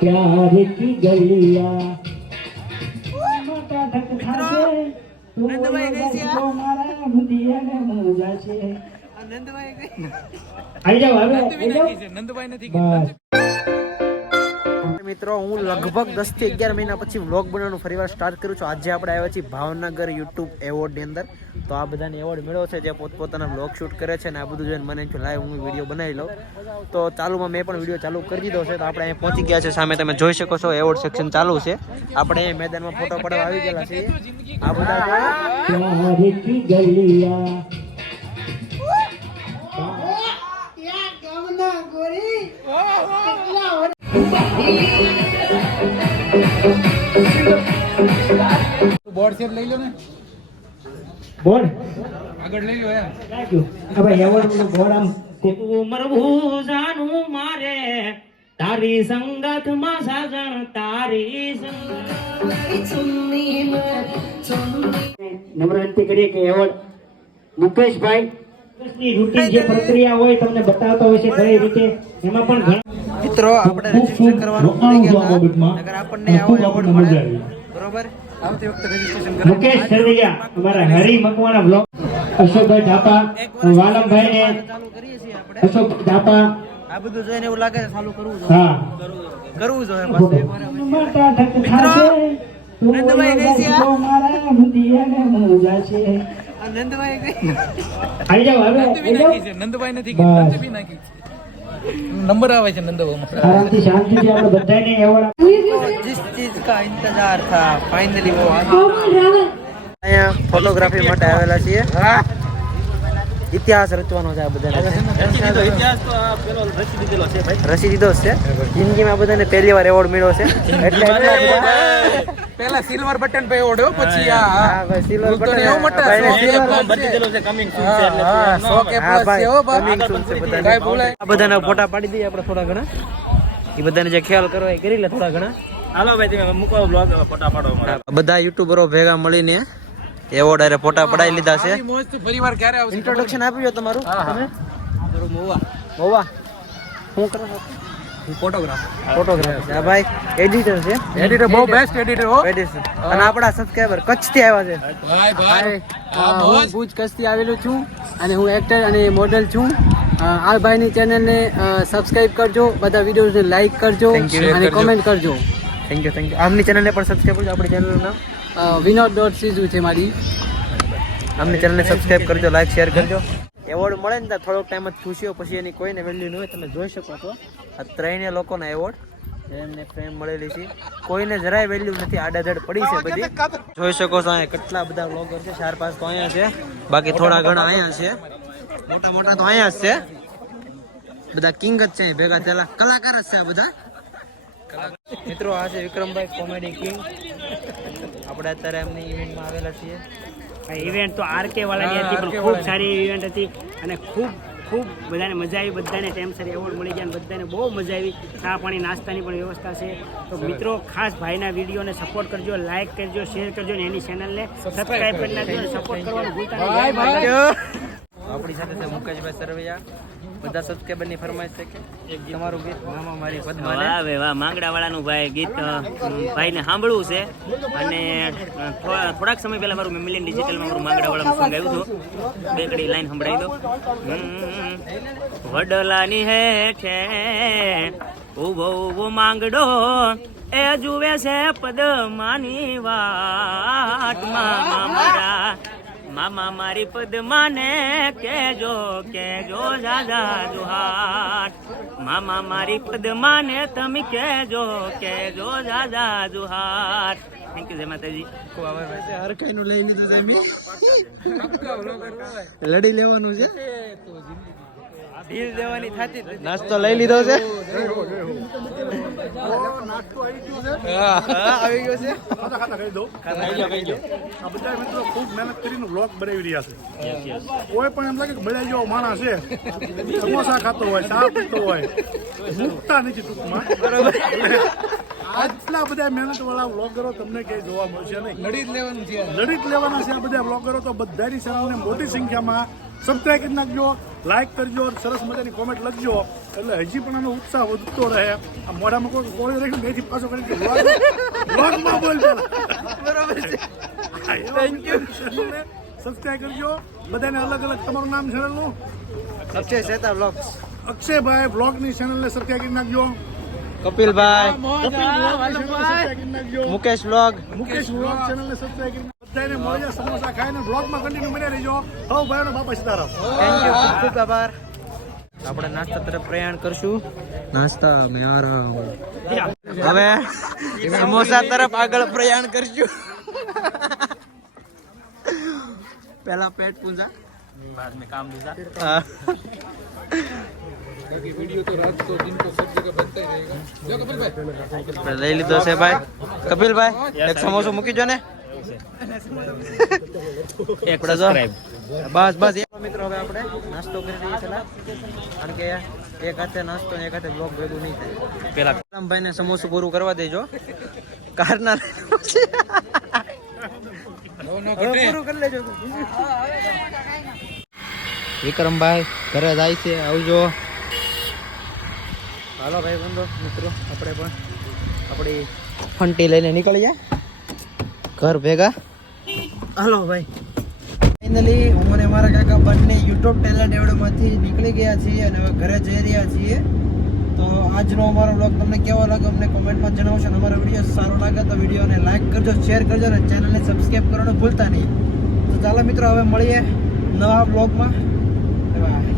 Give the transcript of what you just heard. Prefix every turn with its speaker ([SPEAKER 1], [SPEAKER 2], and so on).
[SPEAKER 1] प्यार की गलिया મોટા ધક ખાશે તું
[SPEAKER 2] નંદભાઈ ગઈ છે આ?
[SPEAKER 1] તો મારા બુધિયાને મોજા છે
[SPEAKER 2] નંદભાઈ કઈ
[SPEAKER 1] આવી જાઓ હવે આવી જાઓ
[SPEAKER 2] નંદભાઈ નથી
[SPEAKER 1] બસ
[SPEAKER 3] મિત્રો હું લગભગ દસથી અગિયાર મહિના પછી વ્લોગ બનાવવાનું ફરીવાર સ્ટાર્ટ કરું છું. આજે આપણે આવ્યા છીએ ભાવનગર યુટ્યુબ એવોર્ડની અંદર. તો આ બધાને એવોર્ડ મળ્યો છે જે પોતપોતાના વ્લોગ શૂટ કરે છે ને આ બધું જોઈને મને કે લાઈવ હું વીડિયો બનાવી લઉં. તો ચાલુમાં મેં પણ વીડિયો ચાલુ કરી દીધો છે. તો આપણે અહીંયા પહોંચી ગયા છે. સામે તમે જોઈ શકો છો એવોર્ડ સેક્શન ચાલુ છે. આપણે અહીંયા મેદાનમાં ફોટો પડવા આવી ગયેલા છીએ. આ બધા
[SPEAKER 2] બોર્ડ સેટ લઈ લો ને.
[SPEAKER 1] બોર્ડ?
[SPEAKER 2] આગળ લઈ લો એમ.
[SPEAKER 1] આ ભાઈ એવોર્ડનું બોર્ડ આમ કુમર ભૂજાનું મારે. તારી સંગતમાં સાજણ તારી નમ્રંતી કરીએ કે એવોર્ડ મુકેશભાઈ. રૂટીન જે પ્રક્રિયા હોય તમને બતાવતો હોય છે કઈ રીતે? એમાં પણ ઘણા
[SPEAKER 3] મિત્રો આપણે રજિસ્ટર કરવાનું ભૂલી ગયા નકર આપણને આવો એવોર્ડ મળે બરોબર? આવતી વખતે રજીસ્ટ્રેશન
[SPEAKER 1] મુકેશ સરવૈયા અમારા હરી મકવાના બ્લોક. અશોકભાઈ ઢાપા વાલમભાઈ ને અશોક ઢાપા.
[SPEAKER 3] આ બધું જોઈને એવું લાગે છે ચાલુ કરવું જોઈએ.
[SPEAKER 1] હા.
[SPEAKER 3] કરવું જોઈએ બસ.
[SPEAKER 1] તું
[SPEAKER 3] નંદભાઈ
[SPEAKER 2] નથી નંબર આવે છે નંદવામાં
[SPEAKER 1] આરામથી શાંતિથી આપણે બધાને એવોર્ડ
[SPEAKER 3] જિસ ચીજ કા ઇંતજાર થા ફાઇનલી વો. અહીંયા ફોટોગ્રાફી માટે આવેલા છીએ. ઇતિહાસ રચવાનો છે આ બધાને. રસી દીધો છે જિંદગીમાં બધાને પહેલી વાર એવોર્ડ મળ્યો છે. એટલે
[SPEAKER 2] પેલા સિલ્વર બટન પે ઓડ્યો પછી આ
[SPEAKER 3] સિલ્વર
[SPEAKER 2] બટન એવો છે. મટા,
[SPEAKER 3] ભાઈને
[SPEAKER 2] સો કે
[SPEAKER 3] silver
[SPEAKER 2] plus
[SPEAKER 3] button
[SPEAKER 2] છે. એટલે હા, સો કે
[SPEAKER 3] પ્લસ
[SPEAKER 2] છે, ઓ
[SPEAKER 3] કમિંગ સૂન છે બધાને. આ બધાના ફોટા પાડી દઈએ આપણે થોડા ઘણા. એ બધાને જે ખ્યાલ કરવા એ કરી લે થોડા ઘણા.
[SPEAKER 4] હાલો ભાઈ તમે મૂકો બ્લોગ ફોટા પાડો
[SPEAKER 3] બધા યુટ્યુબરો ભેગા મળીને એવોર્ડ અરે ફોટા પડાવી લીધા છે.
[SPEAKER 2] આવી ફરીવાર ક્યારે આવશે?
[SPEAKER 3] ઇન્ટ્રોડક્શન આપ્યું તમારું.
[SPEAKER 2] હા, હા.
[SPEAKER 3] તમે?
[SPEAKER 2] મારું મોવા.
[SPEAKER 3] હોવા શું કરો? છો
[SPEAKER 2] ફોટોગ્રાફર.
[SPEAKER 3] ફોટોગ્રાફર. આ ભાઈ એડિટર છે.
[SPEAKER 2] એડિટર બહુ બેસ્ટ એડિટર હો.
[SPEAKER 3] એડિટર અને આપણા સબસ્ક્રાઇબર કચ્છથી આવ્યા છે.
[SPEAKER 2] ભાઈ ભાઈ.
[SPEAKER 5] હું ભુજ કચ્છથી આવેલું છું અને હું એક્ટર અને મોડેલ છું. આ ભાઈની ચેનલને સબસ્ક્રાઇબ કરજો. બધા વિડીયોઝને લાઈક કરજો અને કોમેન્ટ કરજો.
[SPEAKER 3] થેન્ક યુ થેન્ક યુ આમની ચેનલને પણ સબસ્ક્રાઇબ કરજો આપણી ચેનલનું નામ.
[SPEAKER 5] વિનોદ ડોટ સીઝુ છે મારી.
[SPEAKER 3] અમને ચેનલને સબસ્ક્રાઇબ કરજો લાઈક શેર કરજો. એવોર્ડ મળે ને થોડોક ટાઈમ જ ખુશીઓ પછી એની કોઈને વેલ્યુ ન હોય, તમે જોઈ શકો છો. આ ત્રણેય લોકોના એવોર્ડ એમને ફેમ મળેલી છે. કોઈને જરાય વેલ્યુ નથી, આડાધડ પડી છે બધી. જોઈ શકો છો અહીંયા કેટલા બધા બ્લોગર છે. ચાર, પાંચ તો અહીંયા છે. બાકી થોડા ઘણા અહીંયા છે. મોટા મોટા તો અહીંયા જ છે. બધા કિંગ જ છે ભેગા થયેલા. કલાકાર જ છે આ બધા. મિત્રો, આ છે વિક્રમભાઈ કોમેડી કિંગ આપણે અત્યારે એમની ઇવેન્ટમાં આવેલા છીએ.
[SPEAKER 1] ઇવેન્ટ તો આરકે વાળાની હતી પણ ખૂબ સારી ઇવેન્ટ હતી અને ખૂબ ખૂબ બધાને મજા આવી બધાને ટાઈમસર એવોર્ડ મળી ગયા બધાને બહુ મજા આવી. ચા પાણી નાસ્તાની પણ વ્યવસ્થા છે. તો મિત્રો ખાસ ભાઈના વિડીયોને સપોર્ટ કરજો લાઈક કરજો શેર કરજો ને એની ચેનલને સબસ્ક્રાઈબ કરી નાખજો સપોર્ટ કરવાનું ભૂલતા નહીં.
[SPEAKER 3] આપણી સાથે મુકેશભાઈ સરવૈયા. બધા સબસ્ક્રાઈબરની ફરમાઈશ છે કે એક તમારું ગીત મામા મારી પદ્માને
[SPEAKER 4] વાહ વે વાહ માંગડા વાળાનું ભાઈ ગીત ભાઈને સાંભળવું છે. અને થોડાક સમય પહેલા મારું મિલિયન ડિજિટલમાં મારું માંગડા વાળાનું સોંગ આવ્યું હતું. બે કડી લાઈન સંભળાવી દો. વડલાની છે ઊભો ઊભો માંગડો, એ જુએ છે પદમાની વાટ મામા મારા મામા મારી પદ્માને કેજો કેજો જાજા જુહાર. મામા મારી પદ્માને તમે કેજો કેજો જાજા જુહાર. થેન્ક યુ જય માતાજી.
[SPEAKER 3] લડી લેવાનું છે. ડીલ દેવાની થતી નાસ્તો લઈ લીધો છે? આવી ગયો છે.
[SPEAKER 6] આ બધા મિત્રો ખૂબ મહેનત કરીને બ્લોગ બનાવી રહ્યા છે. કોઈ પણ એમ લાગે કે બળાઈ જેવો માણસ છે. સમોસા ખાતો હોય ચા પીતો હોય મૂકતા નથી ટૂંકમાં. આટલા બધા મહેનત વાળા બ્લોગરો તમને ક્યાંય જોવા મળશે નહીં.
[SPEAKER 2] લડી લેવાનું છે.
[SPEAKER 6] લડિત લેવાના છે આ બધા બ્લોગરો તો બધાની ચેનલને મોટી સંખ્યામાં સબસ્ક્રાઈબ કરી નાખજો લાઈક કરજો સરસ મજાની કોમેન્ટ લખજો. એટલે હજી પણ આનો ઉત્સાહ વધતો રહે. આ મોઢામાં કોઈ કોળી રાખ્યું બેથી પાછો કરી બ્લોગમાં બોલ બરાબર છે. થેન્ક યુ સબસ્ક્રાઈબ કરજો. બધાને અલગ અલગ તમારું નામ ચેનલનું
[SPEAKER 3] અક્ષય શેતા બ્લોગ્સ
[SPEAKER 6] અક્ષયભાઈ બ્લોગની ચેનલને સબસ્ક્રાઈબ કરી નાખજો.
[SPEAKER 3] કપિલભાઈ.
[SPEAKER 6] કપિલ બ્લોગની ચેનલને સબસ્ક્રાઈબ કરી નાખજો.
[SPEAKER 3] મુકેશ બ્લોગ
[SPEAKER 6] મુકેશ વ્લોગ ચેનલને સબસ્ક્રાઇબ કરી બધાને મળીએ સમોસા ખાઈને વ્લોગમાં કન્ટિન્યુ બન્યા રહેજો હવ ભાઈઓને બાપા સીતારામ
[SPEAKER 3] થેન્ક યુ ખૂબ ખૂબ આભાર આપણે નાસ્તા તરફ પ્રયાણ કરશું નાસ્તા મેં આરામ હવે સમોસા તરફ આગળ પ્રયાણ કરશું પહેલા પેટ પૂંજા
[SPEAKER 4] बाद में काम दूसरा
[SPEAKER 3] હા.
[SPEAKER 2] બાકી વિડીયો તો રાત તો દિન તો સબ જગહ બનતા ही रहेगा જો કપિલભાઈ
[SPEAKER 3] આપણે લઈ લીધો છે ભાઈ કપિલભાઈ એક સમોસો મૂકી જો ને એક
[SPEAKER 4] સબસ્ક્રાઇબ
[SPEAKER 3] બસ બસ એક મિત્રો હવે આપણે નાસ્તો કરી રહ્યા છીએ કારણ કે એક હાથે નાસ્તો એક હાથે બ્લોગ ભેગું નહીં થાય.
[SPEAKER 4] પેલા
[SPEAKER 3] રામભાઈ ને સમોસું પૂરું કરવા દેજો. કારના પૂરું વિક્રમભાઈ ઘરે જાય છે આવજો. હાલો ભાઈ બંધો મિત્રો આપણે પણ આપણી ફંટી લઈને નીકળીએ. ઘર ભેગા? હાલો ભાઈ. ફાઇનલી હું અને મારા કાકા બંને યુટ્યુબ ટેલેન્ટ એવડમાંથી નીકળી ગયા છીએ અને હવે ઘરે જઈ રહ્યા છીએ. તો આજનો અમારો બ્લોગ તમને કેવો લાગે અમને કોમેન્ટમાં જણાવશો અને અમારો વીડિયો સારો લાગે તો વિડીયોને લાઈક કરજો શેર કરજો અને ચેનલને સબસ્ક્રાઈબ કરવાનું ભૂલતા નહીં. તો ચાલો મિત્રો હવે મળીએ નવા બ્લોગમાં બાય